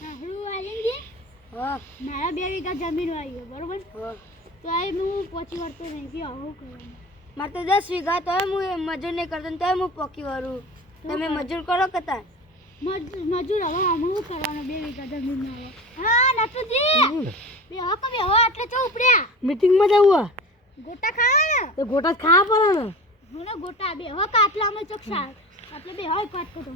આપણું આવીને હા મારા 2 વીઘા જમીન વાવી બરોબર હા તો આ હું પહોંચી વળતો નહીં કે આવું કરવાનું મારે તો 10 વીઘા તોય હું મજૂર નહીં કરતો ને તોય હું પોકી વળું તમે મજૂર કરો કતા મજૂર હવે આમાં શું કરવાનું 2 વીઘા જમીનમાં હવે હા નટુજી બે હો એટલે ચો ઉપડ્યા મીટિંગમાં જવું ગોટા ખાવા તો ગોટા ખાવા પડે ને મને ગોટા બે હો કાટલામાં ચોકસા આપણે બે હોય કાટ કરો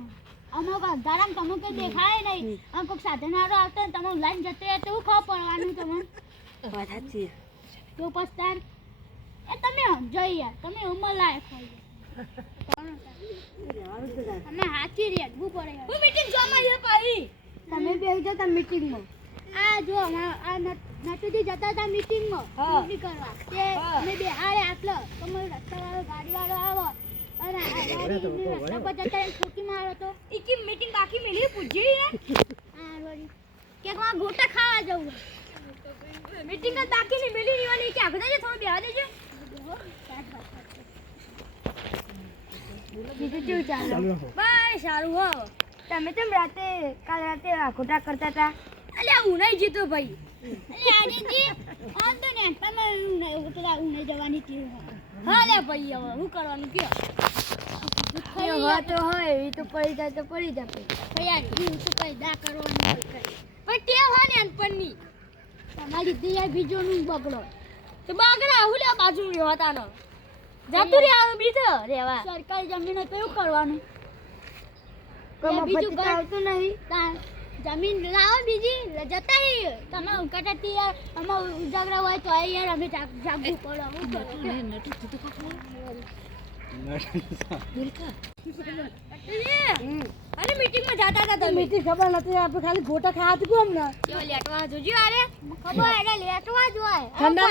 અમુક અંધારામ તમે કઈ દેખાય નહીં અને કોઈક સાધનારો આવતો ને તમે લાઈન જતો રહે તો શું ખાવા પડવાનું તમને વાત સાચી તો પસ્તાર એ તમે સમજાઈ યાર તમે ઉંમર લાયક હોય અમે હાચી રે હું પડે યાર હું મીટિંગ જોવા આવ્યો પાઈ તમે બેસી જતા મીટિંગમાં આ જો આ નટુજી જતા હતા મીટિંગમાં મીટિંગ કરવા તે અમે બે હારે આટલો તમે રસ્તાવાળો ગાડીવાળો આવો અને આ ગાડી રસ્તા પર જતા છોકી મારો તો ઈકી મીટિંગ બાકી મેલી પૂછી ને આ વળી કે કોણ ગોટા ખાવા જવું મીટિંગ જ બાકી નહીં મેલી નીવાની કે આગળ જજો થોડું બેહવા દેજો બીજું કેવું ચાલે બસ સારું હો તમે કેમ કાલ રાતે ખોટા કરતા હતા અલ્યા હું નહીં જીતો ભાઈ અલ્યા આજીજી આમ તો ને તમે ઉતરા ઉને જવાની તીર હા લે ભાઈ હવે શું કરવાનું કયો હોય તો હોય એ તો પડી જાય તો પડી જાય ભાઈ યાર હું તો કઈ દા કરવાનું પણ ટેવ હોય ને અનપણની તમારી દિયા બીજોનું બગડો તો બગડા હું લે બાજુ રહેતા ન જતું રે આવ બીજો રેવા સરકારી જમીન તો એવું કરવાનું બીજું આવતું નહીં જમીન લાવો બીજી જતા રહીએ તમે ઉકટાતી યાર અમે ઉજાગરા હોય તો યાર અમે જાગવું પડે અરે મીટિંગમાં જાતા હતા તમે મીટિંગ ખબર નથી આપણે ખાલી ગોટા ખાવા કેમ ને કેવો લેટવા જોજો અરે ખબર એટલે લેટવા જ હોય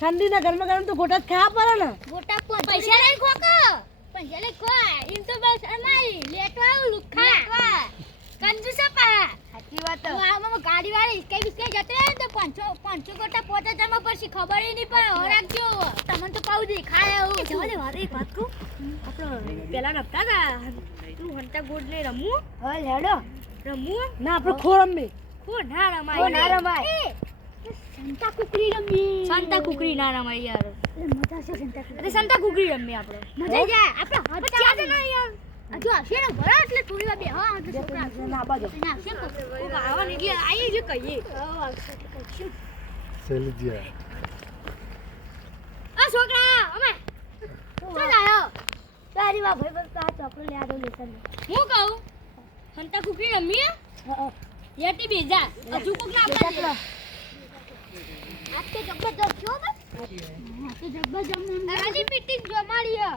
ઠંડીના ગરમા ગરમ તો ગોટા જ ખાવા પડે ને ગોટા પૈસા લઈને ખોકો પૈસા લઈને ખોય એમ તો બસ અમારી લેટવા લુખા કંજુસા પા સાચી વાત આમાં ગાડી વાળી કઈ બિસ્કે જતે તો 500 ગોટા પોતે જમા પછી ખબર નહીં પડે ઓરાકજો તમને તો પાઉ દે ખાય હું જવા દે વાત એક વાત કહું આપણે પેલા રમતા હતા તું હંતા ગોડ ને રમવું હવે લેડો રમવું ના આપણે ખોરમ મે ખો ના રમાય ખો ના રમાય સંતા કુકરી રમી સંતા કુકરી ના રમાય યાર મજા છે સંતા કુકરી અરે સંતા કુકરી રમી આપણે મજા જાય આપણે હાથ ચાલે ના યાર જો શેરો ભરા એટલે થોડી વાર બે હા એટલે છોકરા ના બાજો ના શેમ કો આવા એટલે આઈ જ કહીએ સેલજીયા આ છોકરા અમે ચાલ આયો તારી વા ભાઈ બસ આ ચોકલેટ લે આદો લેસન હું કહું હંતા કુકરી રમી યટી બેજા હજુ કોક ના આપતા આ તો જબરદસ્ત છો બસ આ તો જબરદસ્ત આની મીટિંગ જમાડી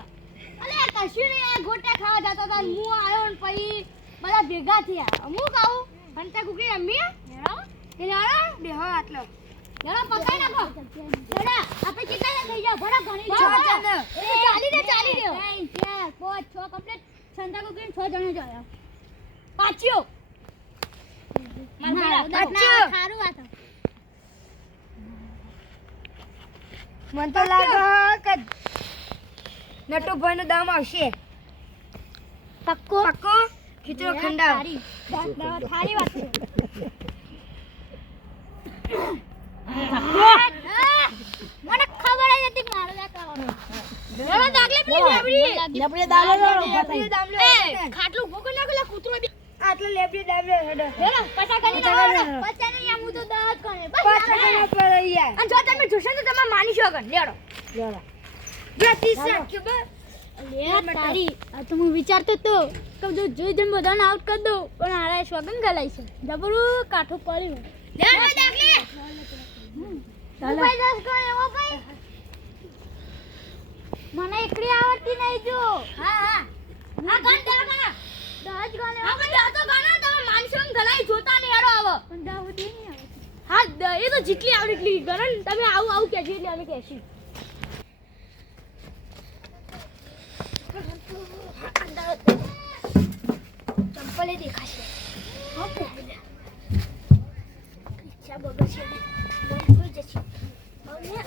અલે કશું નહીં આ ગોટા ખાવા જતા હતા હું આવ્યો ને પછી બધા ભેગા થયા હું કહું હંતા કુકરી રમી એ લાડો બેહો આટલો લેડો પકડી નાખો લેડો આપણે કેટલા થઈ જાવ ભરા ઘણી ચાલી દે 4 5 6 કમ્પ્લીટ સંતા કુકરી 6 જણા જોયા પાછ્યો પાછ્યો સારું વાત મન તો લાગે કે નટુભાઈ નો દામ આવશે પક્કો પક્કો ખીચડો ખંડાવ થારી વાત છે મને ખબર જ હતી મારો લા કરવાનો લેડો દાગલે પેલી લેબડી દામલો ખાટલું ભોગો નાખલા કૂતરો આટલો લેબડી દામલો હેડો લેડો પછા કરી નાખો પછા નહીં આમ તો દાદ કરે બસ પાછા ના પર યાર અને જો તમે જોશો તો તમે માની શકો લેડો લેડો લે તારી આ તો હું વિચારતો તો કે જો જોઈ જન બધાને આઉટ કરી દો પણ આરા સ્વગન ગલાઈ છે જબરું કાઠું પડ્યું લે દાખલે ચાલો ભાઈ દસ કોણ એવો કઈ મને એકડી આવડતી નહીં જો હા હા આ ગણ દે ગણ દસ ગણ આ ગણ તો ગણ તમે માનસો ગલાઈ જોતા ને યારો આવો પણ દાવ દે નહીં આવે હા એ તો જેટલી આવડે એટલી ગણ તમે આવું આવું કહેજો એટલે અમે કહેશું ચંપલે દેખાશે ઈચ્છા બગડશે મન જોઈ જશે હવે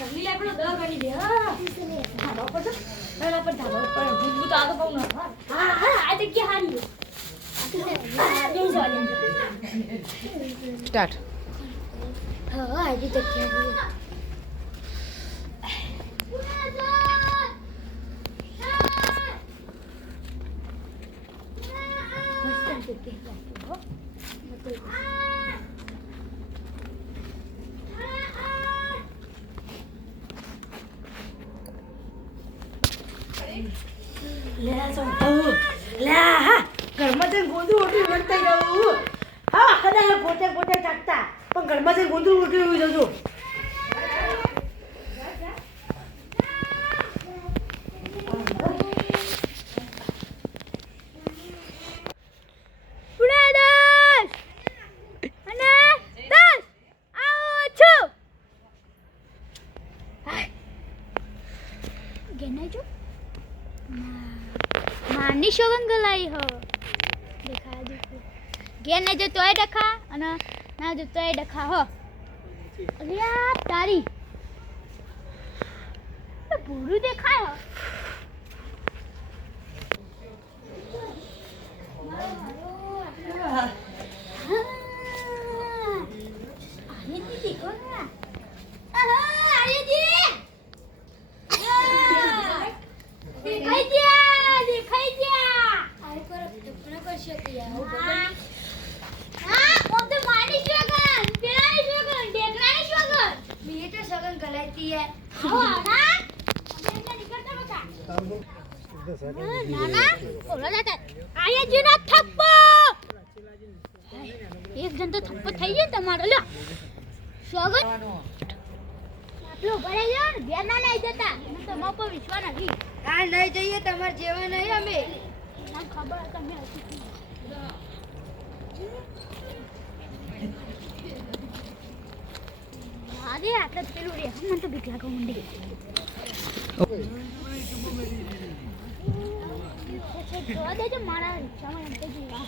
સગી લે પેલો દહ કરી દે ધાબા પર તો એના પર ધાબા પર ભૂત આ તો કહું ના હા આ જગ્યા હારી સ્ટાર્ટ. હા આવી તો ક્યાં લે હા ઘરમાં જઈને ગોંદરું ઓટલું વળતાઈ જવું. હા કદાચ ગોતે ગોતે ચાકતા પણ ઘરમાં જઈને ગોંદરું ઓટલું એવું જજો. માની શોગન ગલાઈ હો દેખા દેખો ગે ને જો તોય ડખા અને ના જો તોય ડખા હો અલ્યા તારી પૂરું દેખાય હો એક જણ તો થપ્પો થઈ ગયો તમારો લ્યો સ્વાગત આટલો ભરે ગયો ને ઘેર ના લઈ જતા મને તો મારા પર વિશ્વાસ નથી આ લઈ જઈએ તમારે જેવા નહીં અમે મને ખબર તમે અરે આટલા પેલું રે મને તો બીક લાગવા માંડી જોવા દેજો મારા રિક્ષામાં એમ તો જીવા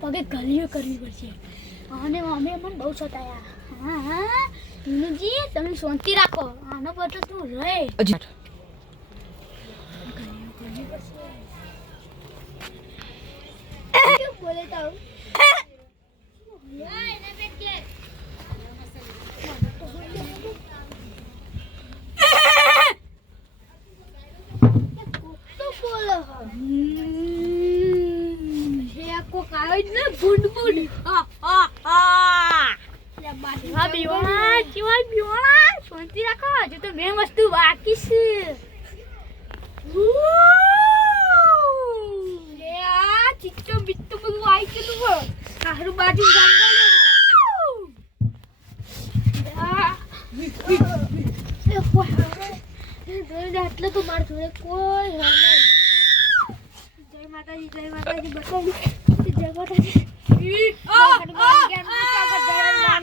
પગે ગલીઓ કરવી પડશે અને અમે મને બહુ સતાયા હા હા વિનુજી તમે શાંતિ રાખો આનો બટો તું રહે બોલે તો શાંતિ રાખો હજુ તો મેં વસ્તુ બાકી છે ચિત્તો બિત્તો બધું આવી ગયું સારું બાજુ એટલે તો મારા જોડે કોઈ હર નહીં જય માતાજી બતાવી જય માતાજી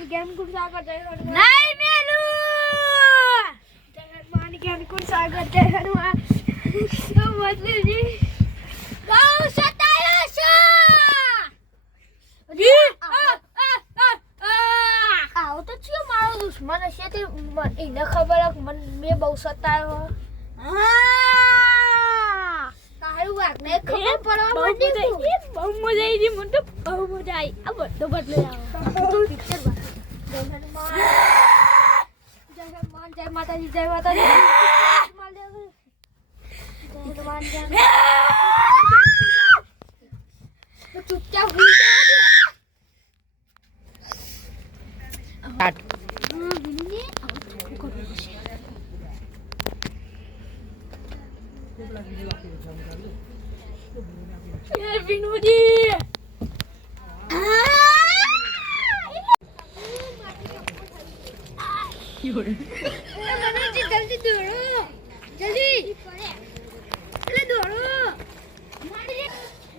ગેમ ગુડ સાગર જય હનુમાન નહીં મેલું જય હનુમાન ગેમ ગુડ સાગર જય હનુમાન મતલબજી ગાઉ સતાયો છે આવો તો છે મારો દુશ્મન હશે તે એને ખબર મને મેં બહુ સતાયો તારું વાત ને ખબર પડવા માંડી બહુ મજા આવી મને તો બહુ મજા આવી આ બધો બદલે આવો પિક્ચર જય હનુમાન જય માતાજી જય માતાજી ચૂપચાપ હુઈ જા સ્ટાર્ટ. વિનુજી આવું થોડું કરવું છે યાર વિનુજી જલ્દી દોડો જલ્દી એટલે દોડો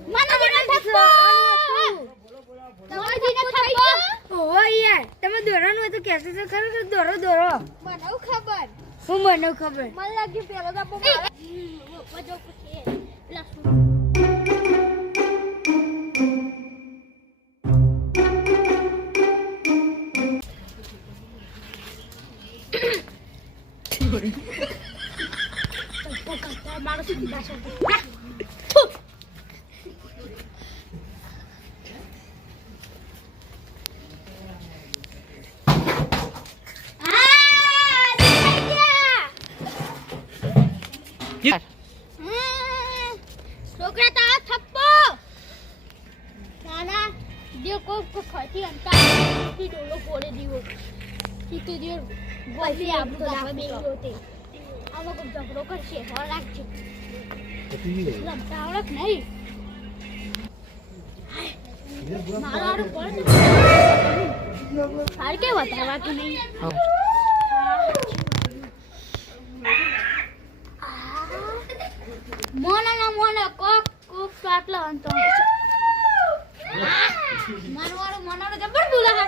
માતાજીનો થપ્પો તમારીનો થપ્પો ઓહો યાર તમે દોડવાનું હોય તો કહેશો તો ખરું તો દોડો મને ખબર હું મને ખબર મને લાગ્યું પેલો તો બધો પૂછે પેલા મારો સીધી દાસો છોકરા તા થપ્પો નાના દિયો કો ખતી અંતા તી ડોલો પોડે દીવો તીતો દિયો બોલી આપતો દાવા બેંગો તે આવો કો ઝઘડો કરશે હો રાખજે રમતા આવડત નહીં મારો પણ હાર કે વધારવા કે નહીં મોને કોક આટલો અંતો મનવાળો જબર બોલા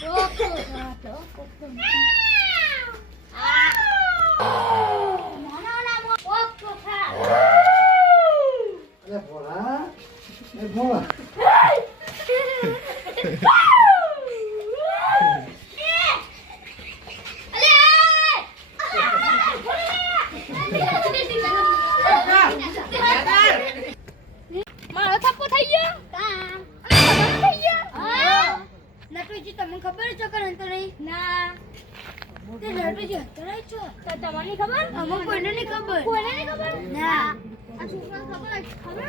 કોક મારો થપ્પો થઈ ગયો થઈ ગયો નટુજી તમને ખબર છે કે અંતર નહીં ના તે નટુજી અંતરાય છો તો તમને ખબર અમુક કોઈને નહીં ખબર ના આ છોકરાને ખબર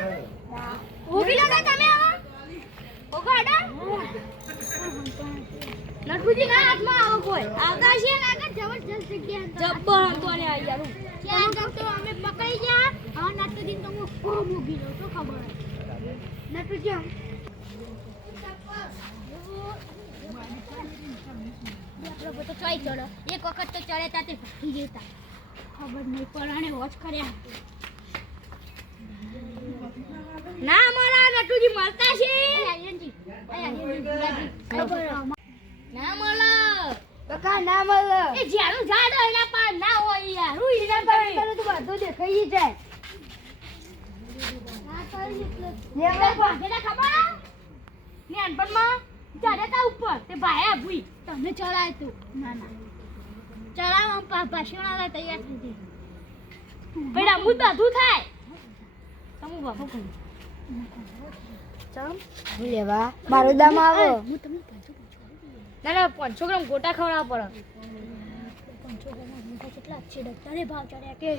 ના ઊભી લગા તમે આવો ઓગાડા નટુજી ના હાથમાં આવો કોઈ આવતા છે લાગે જબરજસ્ત જગ્યા જબ્બર હતો ને આ યાર ત્યાં તો અમે પકડી ગયા હા નટુજી તો હું ખૂબ ઊભી રહું તો ખબર નટુજી આપણે તો ચોઈ ચડો એક વખત તો ચડે તાતે ભાગી જતા ખબર નહીં પરાણે વોચ કર્યા ના મારા નટુજી મળતા છે ના મળો કાકા ના મળે એ જ્યારું ઝાડ હોય એના પાર ના હોય યાર હું એના પર તો બધું દેખાઈ જાય ભાગેલા ખબર ને અનપણમાં ચડ્યા ઉપર તે ભાયા ભૂઈ તમને ચડાય તું ના ચડાવવા ભાષણ તૈયાર થઈ ગઈ પેલા મુદ્દા ધુ થાય તમે બાપુ કહું ચમ હું લેવા મારો દામ આવો હું તમને 500 ગ્રામ ગોટા ખવડાવવા પડે 500 ગ્રામ ગોટા કેટલા છે ડોક્ટરે ભાવ ચડ્યા કે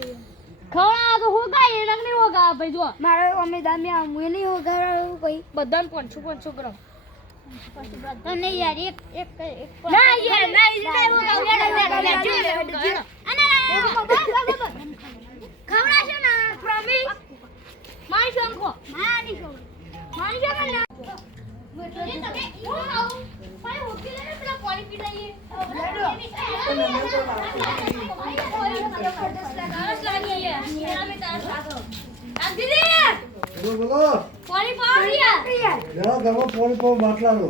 ખવડાવ તો હોગા એ નંગ નહીં હોગા ભાઈ જો મારો અમે દામે હું નહીં હોગાડું કોઈ બધાને 500 ગ્રામ બધા નહીં યાર એક ના યાર ના ખવડાવશો ના પ્રોમિસ મારી શંખો મારી શંખો ના તમે હું આવું ભાઈ હોકી લે પેલા પાણી પી લઈએ બોલો પાણી પાડ્યા જરા ગરમ પાણી બાટલા લો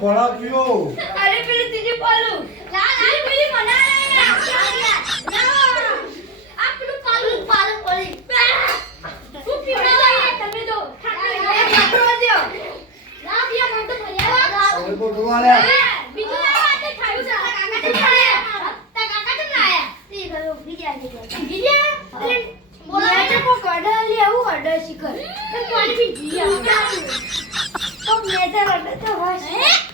ભણા પીઓ અરે પેલી ત્રીજી પાલું લાલ પેલી મના આ પેલું પાલું પડી શું પીવડાવા તમે તો ના બિયા મન તો ભર્યા ઓય બોલવાલે બીજું ના વાત થાયું છે કાકા કેમ ના આયા તી ગયો બીજા બોલા તો કો કડા લે આવું અડર શિખર તો પાણી પી ગયા તો મેજર અડર તો હોય હા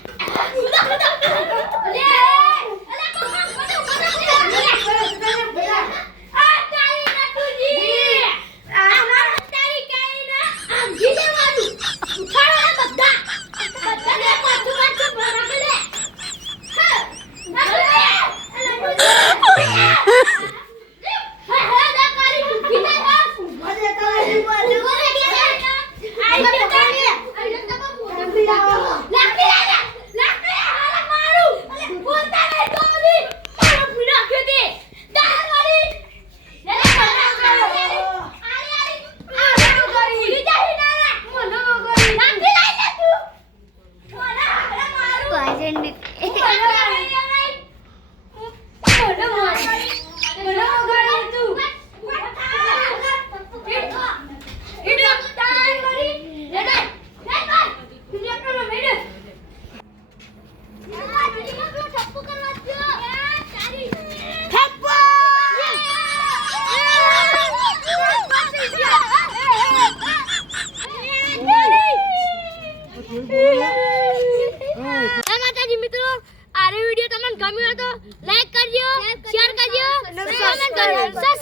મિત્રો આ વિડીયો તમને ગમ્યો હોય તો લાઈક કરજો શેર કરજો કમેન્ટ કરજો